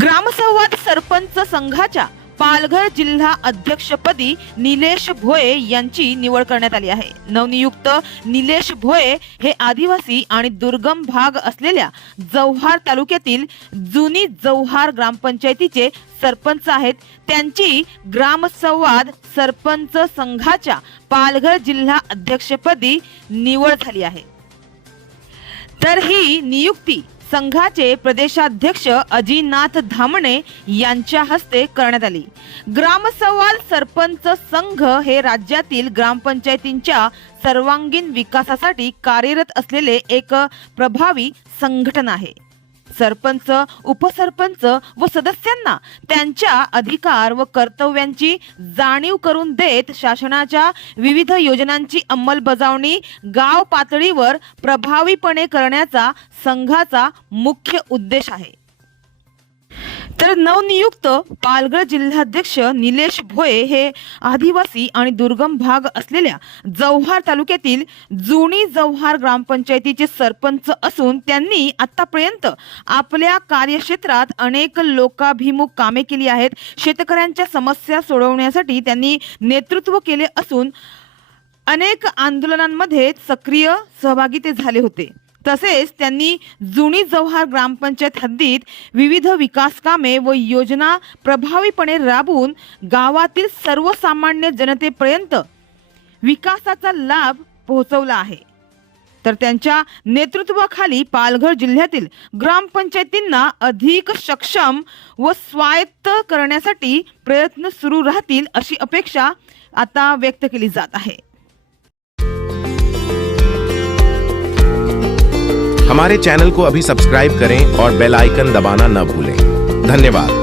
ग्रामसंवाद सरपंच संघाच्या पालघर जिल्हा अध्यक्षपदी निलेश भोये यांची निवड करण्यात आली आहे. नवनियुक्त निलेश भोये हे आदिवासी आणि दुर्गम भाग असलेल्या जव्हार तालुक्यातील जुनी जव्हार ग्रामपंचायतीचे सरपंच आहेत. त्यांची ग्रामसंवाद सरपंच संघाच्या पालघर जिल्हा अध्यक्षपदी निवड झाली आहे. तर ही नियुक्ती संघाचे प्रदेशाध्यक्ष अजिनाथ धामणे यांच्या हस्ते करण्यात आली. ग्रामसवाल सरपंच संघ हे राज्यातील ग्रामपंचायतींच्या सर्वांगीण विकासासाठी कार्यरत असलेले एक प्रभावी संघटन आहे. सरपंच उपसरपंच व सदस्यांना त्यांच्या अधिकार व कर्तव्यांची जाणीव करून देत शासनाच्या विविध योजनांची अंमलबजावणी गाव पातळीवर प्रभावीपणे करण्याचा संघाचा मुख्य उद्देश आहे. तर नवनियुक्त पालघर जिल्हाध्यक्ष निलेश भोये हे आदिवासी आणि दुर्गम भाग असलेल्या जव्हार तालुक्यातील जुनी जव्हार ग्रामपंचायतीचे सरपंच असून त्यांनी आतापर्यंत आपल्या कार्यक्षेत्रात अनेक लोकाभिमुख कामे केली आहेत. शेतकऱ्यांच्या समस्या सोडवण्यासाठी त्यांनी नेतृत्व केले असून अनेक आंदोलनांमध्ये सक्रिय सहभागी ते झाले होते. तसेच त्यांनी जुनी जव्हार ग्रामपंचायत हद्दीत विविध विकास कामे व योजना प्रभावीपणे राबवून गावातील सर्वसामान्य जनतेपर्यंत विकासाचा लाभ पोहोचवला आहे. तर त्यांच्या नेतृत्वाखाली पालघर जिल्ह्यातील ग्रामपंचायतींना अधिक सक्षम व स्वायत्त करण्यासाठी प्रयत्न सुरू राहतील अशी अपेक्षा आता व्यक्त केली जात आहे. हमारे चैनल को अभी सब्सक्राइब करें और बेल आइकन दबाना न भूलें। धन्यवाद।